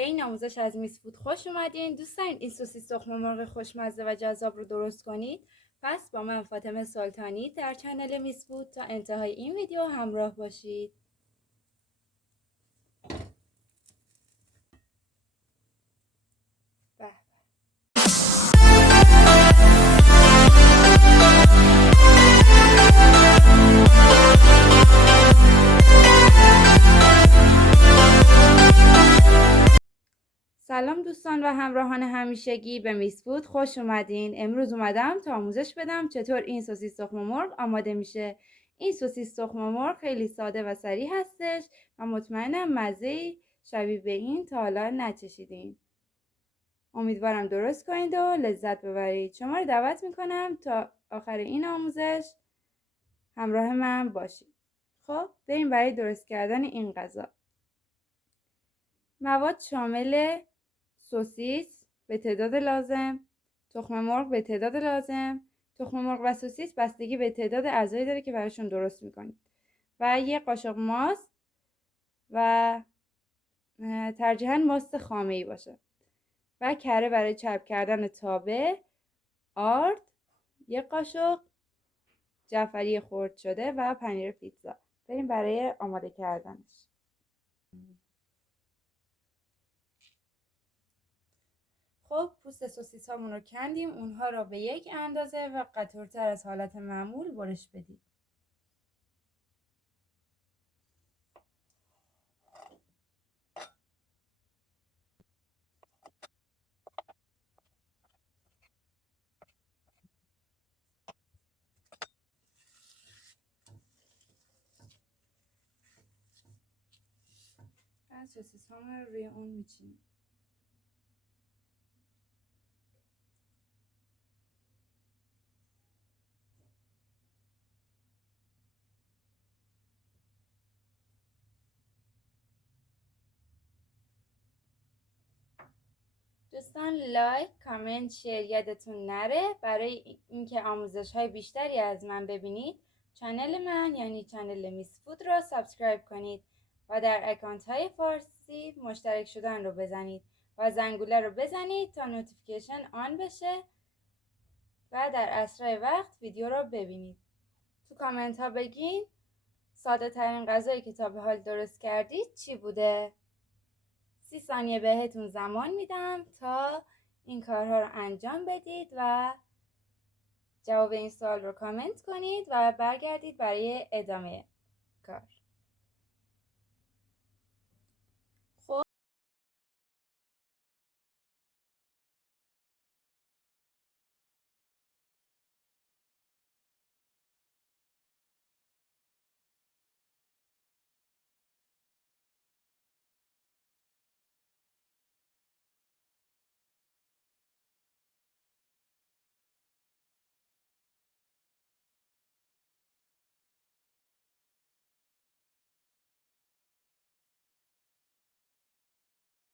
به این آموزش از میس فود خوش اومدین. دوست دارین این سوسیس تخم مرغ خوشمزه و جذاب رو درست کنید؟ پس با من فاطمه سلطانی در چنل میس فود تا انتهای این ویدیو همراه باشید. سلام دوستان و همراهان همیشگی، به میس فود خوش اومدین. امروز اومدم تا آموزش بدم چطور این سوسیس تخم مرغ آماده میشه. این سوسیس تخم مرغ خیلی ساده و سریع هستش و مطمئنم مزه شبیه به این تا حالا نچشیدین. امیدوارم درست کنید و لذت ببرید. شما رو دعوت میکنم تا آخر این آموزش همراه من باشید. خب بریم برای درست کردن این غذا. مواد شامل سوسیس به تعداد لازم، تخم مرغ به تعداد لازم. تخم مرغ و سوسیس بستگی به تعداد اعضایی داره که براشون درست میکنید. و یه قاشق ماست و ترجیحاً ماست خامه‌ای باشه. و کره برای چرب کردن تابه، آرد، یک قاشق جعفری خرد شده و پنیر پیتزا. بریم برای آماده کردنش. خب پوست سوسیس هامون رو کندیم، اونها رو به یک اندازه و قطورتر از حالت معمول برش بدید. از سوسیس هامون رو روی اون میچینیم. دوستان لایک، کامنت، شیر یادتون نره. برای اینکه آموزش های بیشتری از من ببینید چنل من یعنی چنل میس فود رو سابسکرایب کنید و در اکانت های فارسی مشترک شدن رو بزنید و زنگوله رو بزنید تا نوتیفیکیشن آن بشه و در اسرع وقت ویدیو رو ببینید. تو کامنت ها بگین ساده ترین غذایی که تا به حال درست کردید چی بوده. 30 ثانیه بهتون زمان میدم تا این کارها رو انجام بدید و جواب این سوال رو کامنت کنید و برگردید برای ادامه کار.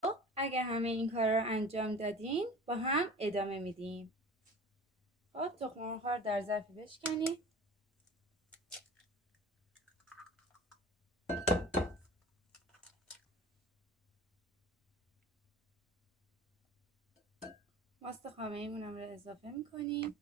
خب اگر همه این کار رو انجام دادین با هم ادامه میدیم. خب تخم مرغ رو در ظرفی بشکنید. ماست خامه ایمون رو اضافه میکنیم.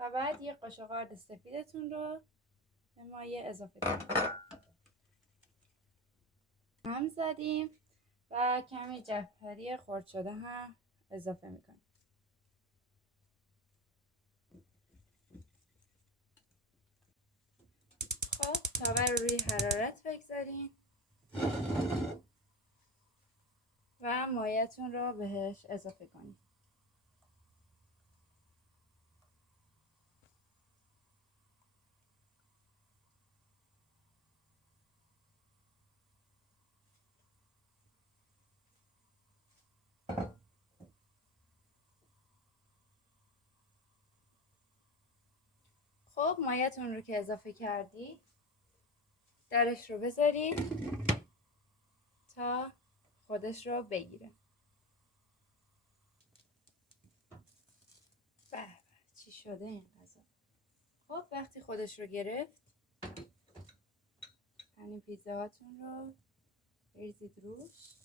و بعد یه قاشق آرد سفیدتون رو به مایه اضافه کنید. هم زدیم و کمی جعفری خرد شده هم اضافه میکنیم. خب تاوه رو روی حرارت بگذاریم و مایه‌تون رو بهش اضافه کنید. خب مایه‌تون رو که اضافه کردی درش رو بذارید تا خودش رو بگیره. به چی شده این غذا؟ خب وقتی خودش رو گرفت، پنیر پیتزاهاتون رو بریزید روش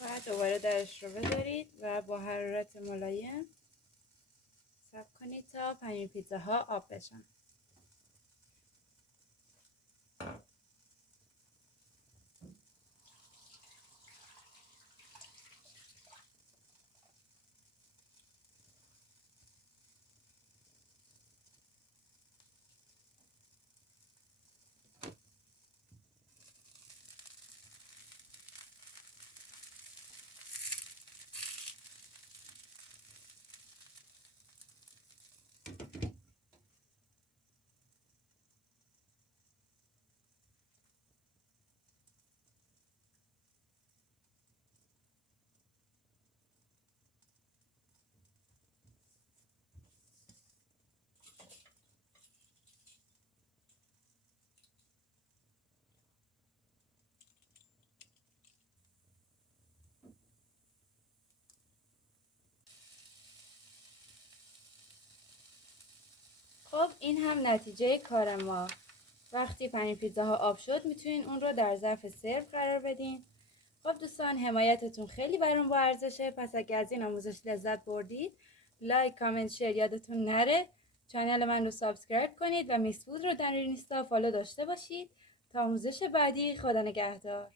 و دوباره درش رو بذارید و با حرارت ملایم صبر کنید تا پنیر پیتزاها آب بشن. خب این هم نتیجه کار ما. وقتی پنیر پیتزاها آب شد میتونین اون رو در ظرف سرو قرار بدین. خب دوستان حمایتتون خیلی برام با ارزشه. پس اگه از این آموزش لذت بردید لایک، کامنت، شیر یادتون نره. کانال من رو سابسکرایب کنید و میس فود رو در اینستا فالو داشته باشید تا آموزش بعدی. خدا نگهدار.